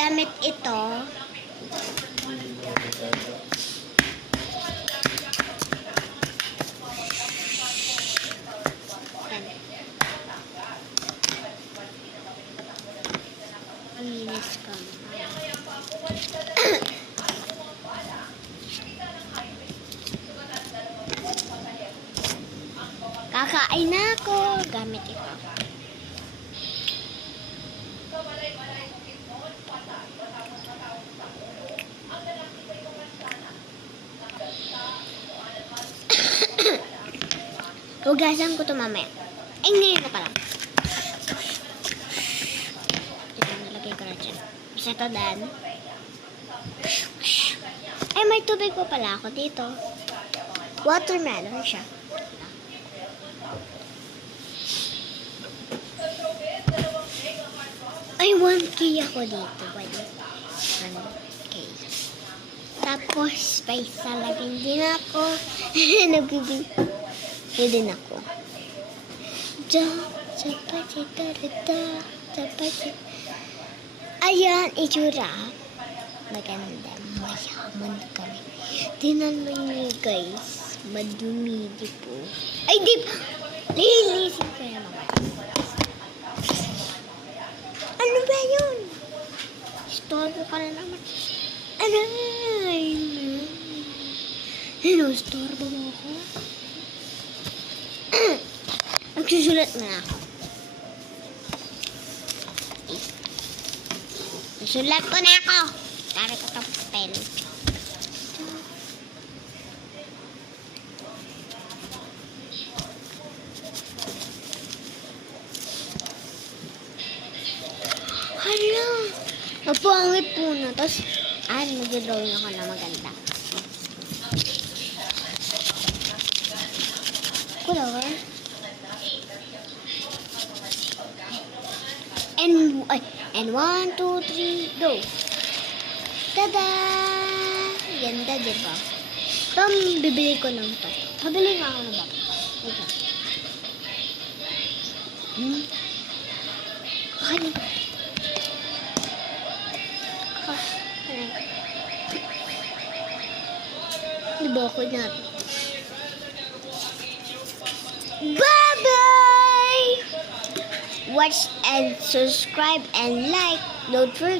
gamit ito. Linis ko. Kakain na ako gamit ito. Hugasan ko ito mamaya. Ay, ngayon na pala. Ito, nalagay ko na dyan. Basta ito, Dan. Ay, may tubig po pala ako dito. Watermelon siya. Ay, 1K ako dito. 1K. Tapos, may salagin din ako. Nagbibig. Yun din ako. Ayan, itsura. Maganda. Mayaman kami. Tinanong niyo guys. Madumi di po. Ay, di po. Lilisin ko yan naman. Ano ba yun? Storbo ka na naman. Anay. Hello, storbo mo ako. Magsusulat na ako. Susulat ko na ako. Tara ko itong papel. Hala! Napangit po na. Tapos, mag-drawing ako na maganda. Color. And 1, 2, 3, go. Tada! Ganda, diba? Ito, bibili ko lang to. Pabili nga ako na ba? Ito. Diba ako natin? Bye-bye! Watch and subscribe and like. Don't forget.